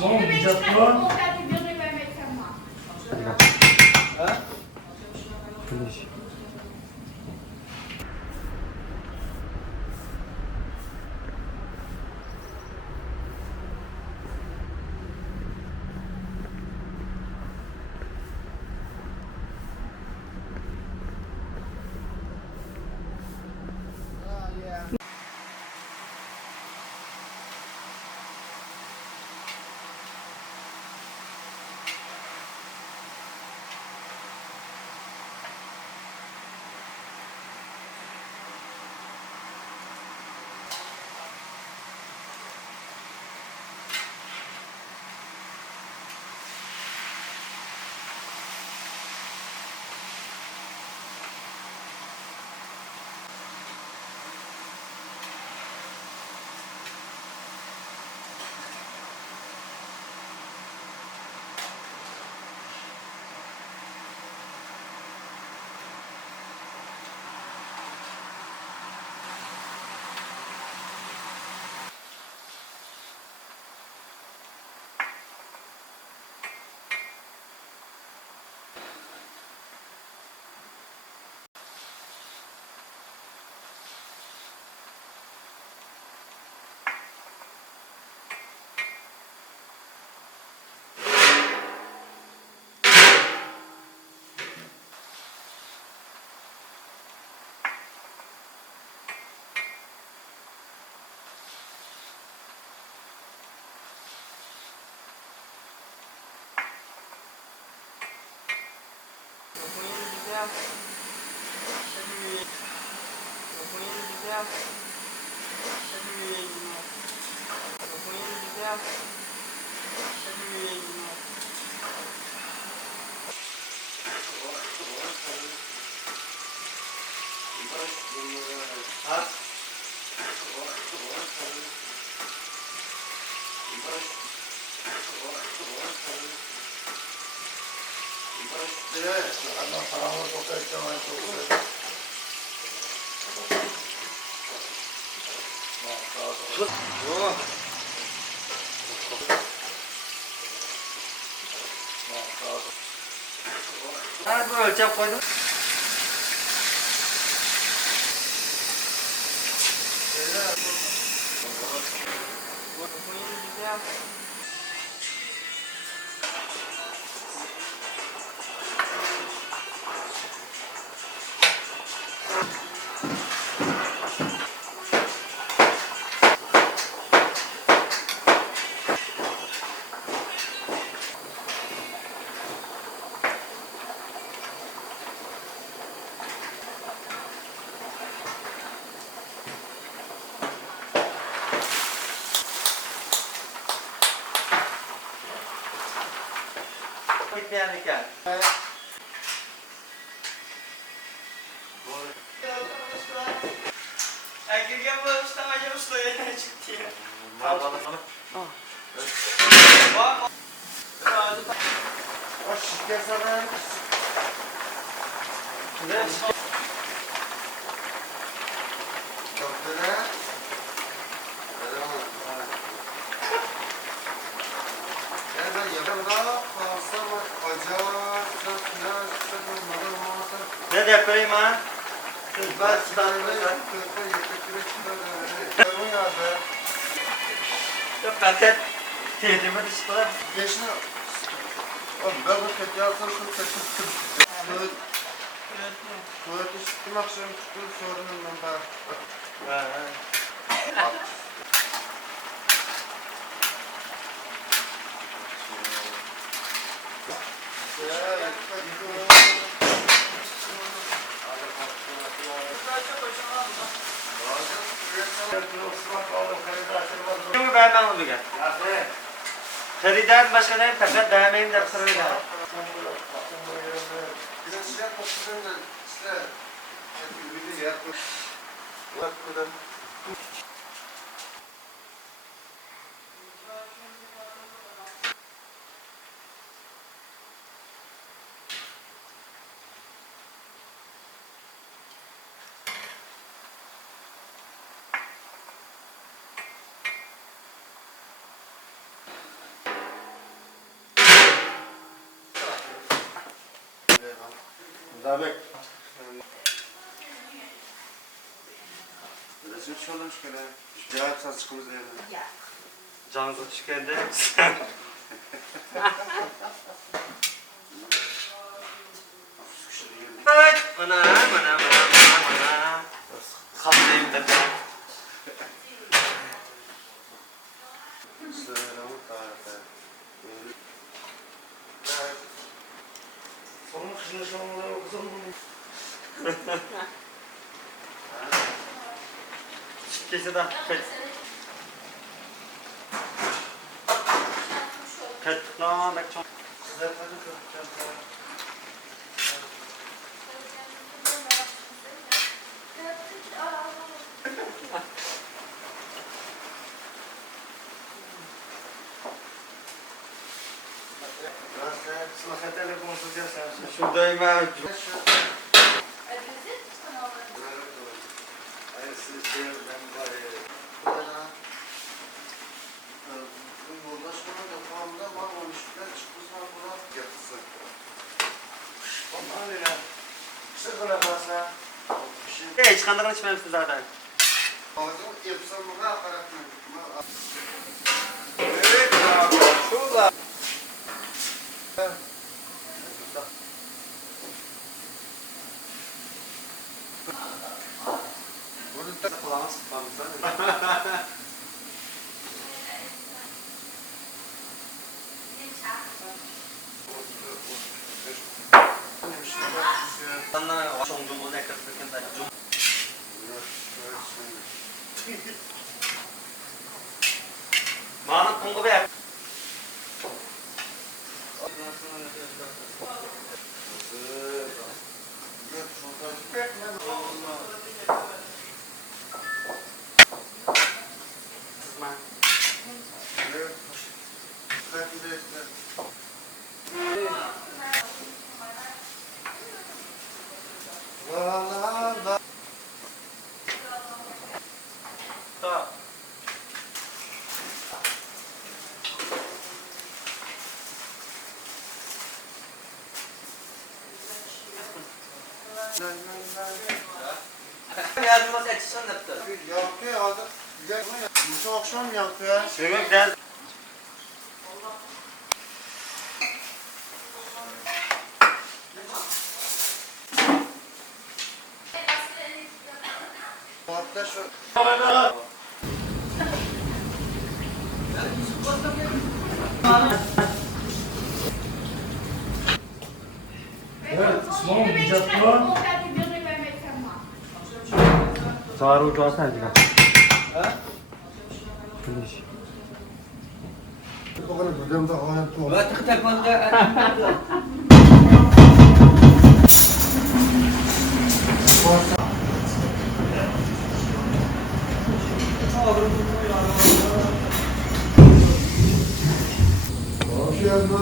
Bom, já tô. Finish. Ölçek koydum. Gitmeyen iken. Girgen bu ustam acaba ustaya çıktı ya. Hoş geldin. Ne? Çok güzel. Ne deprem ha? Ben standartım. Ben de tedrime düştüler. Geçen oğlum ben bu kötü yazdım kırk. Tuvalete çıktım akşam çıktım sorunum ben bak. Kimi vermem onu gel. Xaridar başka neyim fakat dayanayım da sırayla. Zabek. Resim çalmış gene. Cevap saz çıkımız yerine. Canınızı çıkende. Evet. Mana. Kaplayayım da. Selamı tarife. Sonun kışında şanlıları okuzun bunu. Kesin de. Katlan bakacağım. Sizler hadi kırıkacağım. Şuradayım ben. Hiç kandırın içmemişsin zaten. Evet, şurada. Burada kulağına sıkmamışsın. Sana 정도고 내가 그렇게 다 좀. 많은 공급에. Yardımcı etsen yaptı. Yankı aldı. Bu akşam yankı. Sevmek der. Hatta şu. Evet, son diyecektim. Çağrı uçağı sen çıkar. Finish. O kadar güdemde hayat oldu. Batık takmanda. Hoş geldin.